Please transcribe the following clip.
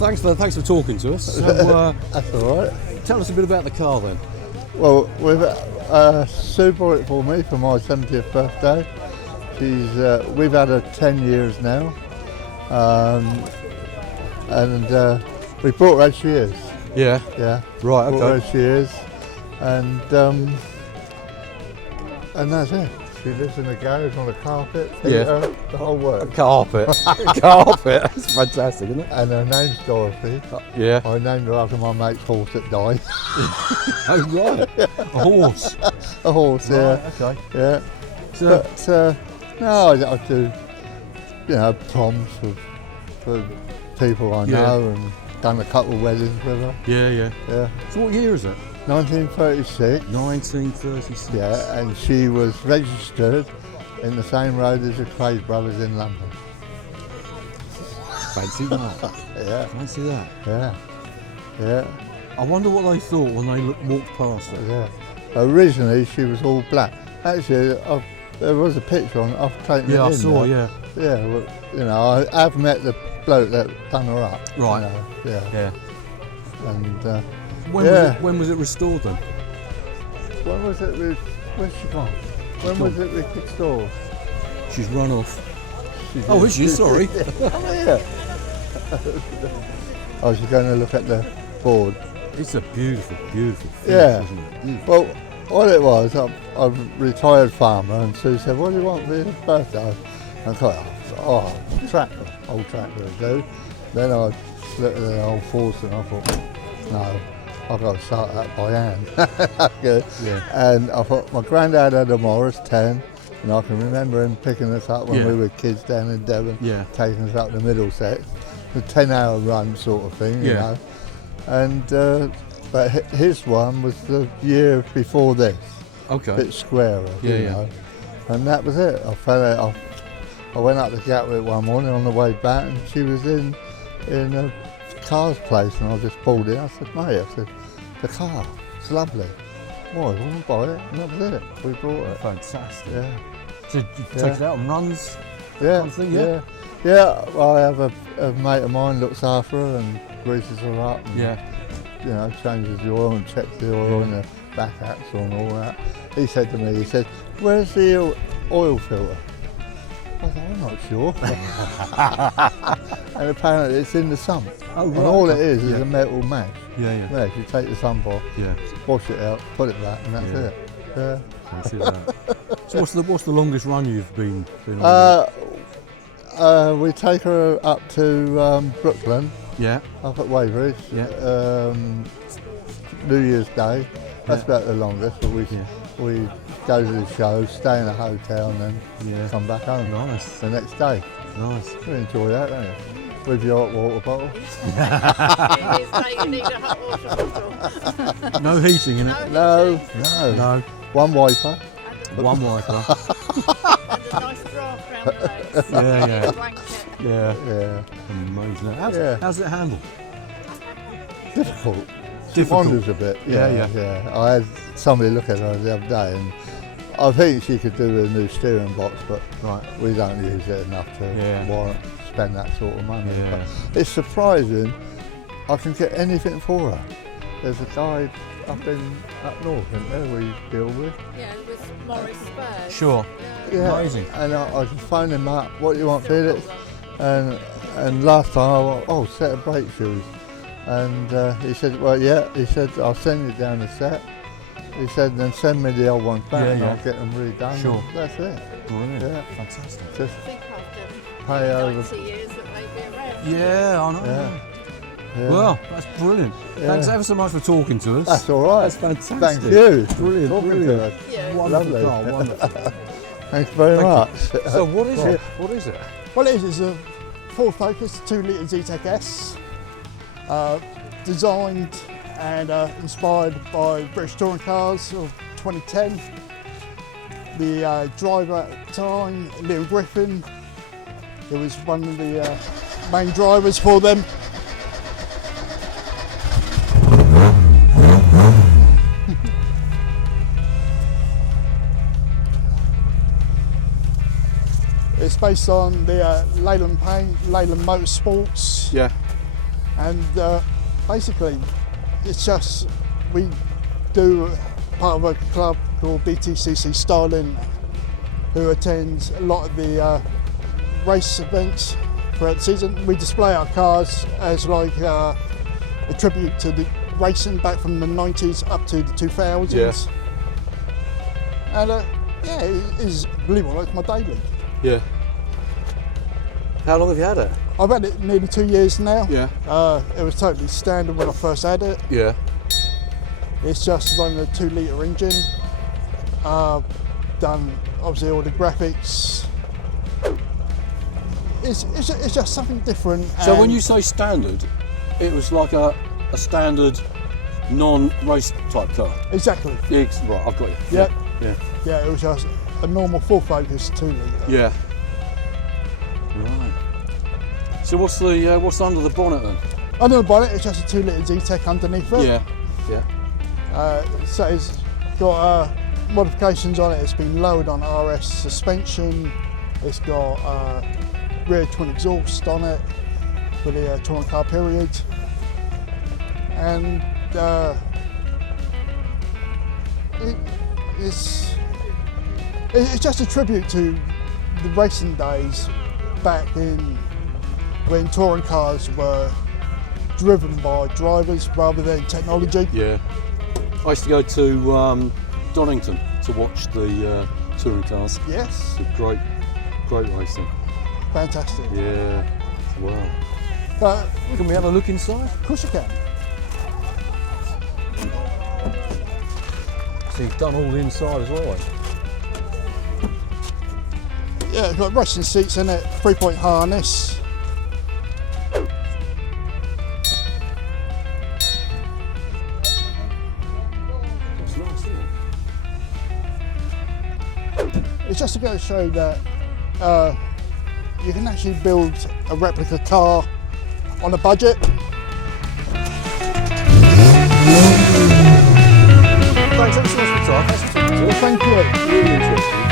Well, thanks for talking to us. So, That's all right. tell us a bit about the car then. Well, Sue bought it for me for my 70th birthday. We've had her 10 years now, and we brought her as she is. Yeah. Yeah. Right. Brought her Okay. as she is, and that's it. She lives in the garage on a carpet. Yeah. The whole work. Carpet. Carpet. That's fantastic, isn't it? And her name's Dorothy. Yeah. I named her after my mate's horse that died. Oh right. A horse. A horse, yeah. Right, okay. Yeah. So, But no, I do, proms for people I Yeah. know, and done a couple of weddings with her. yeah. Yeah. So what year is it? 1936. 1936. Yeah, and she was registered in the same road as the Craig brothers in London. Fancy that. Yeah, Fancy that. yeah, yeah, I wonder what they thought when they walked past it. yeah. Originally, she was all black. Actually, there was a picture on it. I've taken it in. Yeah, I saw. there. Yeah. Yeah, well, I have met the bloke that done her up. Right. Yeah, Yeah. and. When was it restored then? When was it? Where's she gone? When was it restored? She's run off. Oh, is she? Sorry. Oh, yeah. I was going to look at the board. It's a beautiful, beautiful fish, Yeah. isn't it? Mm. Well, what it was, I'm a retired farmer, and Sue said, "What do you want for your birthday?" I thought, tractor, old tractor will do. Then I looked at the old force and I thought, no, I've got to start that by hand. Good. Yeah. And I thought, my granddad had a Morris 10, and I can remember him picking us up when Yeah. we were kids down in Devon, Yeah. taking us up to Middlesex, a 10-hour run sort of thing, you Yeah. know. And but his one was the year before this, a Okay. bit squarer, Yeah, you yeah. know. And that was it. I went up to Gatwick one morning on the way back, and she was in a car's place, and I just pulled in. I said, "Mate," I said, "the car, it's lovely. Why, we want to buy it?" And that was it. We brought it. Fantastic. Yeah, So you take it out and runs? yeah, Kind of thing, yeah? yeah. I have a mate of mine looks after her and greases her up. And, Yeah. changes the oil and checks the oil and the back axle and all that. He said to me, he said, "Where's the oil filter?" I said, "I'm not sure." And apparently it's in the sump. Oh, And right. all it okay. is a metal mash. Yeah, yeah. Yeah, you take the sump off, Yeah. wash it out, put it back, and that's Yeah. it. Yeah. Fancy that. So what's the longest run you've been on? We take her up to Brooklyn, Yeah. up at Weybridge, Yeah. New Year's Day. That's Yeah. about the longest, but we go to the show, stay in a hotel, and then Yeah. come back home Nice. the next day. Nice. You enjoy that, don't you? With your hot water bottle. You need a hot water bottle. No heating in it. No. No. One wiper. One wiper. And a nice draft round the legs. Yeah, yeah. Blanket. Yeah. Yeah. Amazing. Yeah. How's it handled? Difficult. She Difficult. wanders a bit. Yeah. I had somebody look at her the other day, and I think she could do with a new steering box, but Right. we don't use it enough to Yeah. warrant spend that sort of money. Yeah. But it's surprising I can get anything for her. There's a guy up north, isn't there, we deal with. Yeah, with Morris Spurs. Sure. Yeah. Amazing. And I just phoned him up, "What do you want, Felix?" And last time I went, "Oh, set of brake shoes." And he said, "Well, yeah." He said, "I'll send you down a set." He said, "Then send me the old ones back, Yeah, and yeah. I'll get them redone." Sure. And that's it. Brilliant. Yeah. Fantastic. Just I think after pay over. 90 years that may be around. Yeah, I know. Yeah. Yeah. Well, that's brilliant. Yeah. Thanks ever so much for talking to us. That's all right. That's fantastic. Thank you. Brilliant, Talking to brilliant. us. Yeah. Wonderful Lovely. car, wonderful. Thanks very Thank you. much. So what is it? What is it? Well, it is a Ford Focus 2-litre Z-Tech S, designed and inspired by British touring cars of 2010. The driver at the time, Liam Griffin, he was one of the main drivers for them. It's based on the Leyland paint, Leyland Motorsports. Yeah. And basically, it's just we do part of a club called BTCC Styling, who attends a lot of the race events throughout the season. We display our cars as like a tribute to the racing back from the 90s up to the 2000s. Yeah. And yeah, it is, believe it or not, it's my daily. Yeah. How long have you had it? I've had it nearly 2 years now. Yeah. It was totally standard when I first had it. Yeah. It's just running a 2 litre engine. Done obviously all the graphics. It's just something different. So when and you say standard, it was like a standard non-race type car? exactly. Right, I've got you. Yep. Yeah. Yeah, it was just a normal full focus 2 litre. Yeah. Right. So what's under the bonnet then? Under the bonnet, it's just a 2 litre Z-Tech underneath it. Yeah. Yeah. So it's got modifications on it. It's been lowered on RS suspension. It's got rear twin exhaust on it for the touring car period. And it's just a tribute to the racing days back in when touring cars were driven by drivers rather than technology. Yeah. I used to go to Donington to watch the touring cars. Yes, It's great racing. fantastic. Yeah. Wow. But Can we have a look inside? of course you can. So you've done all the inside as well. Yeah, it's got racing seats in it, 3-point harness. It's nice, isn't it? It's just to go to show that you can actually build a replica car on a budget. Thanks so much for your time. Thanks for talking to us. Thank you. Really interesting.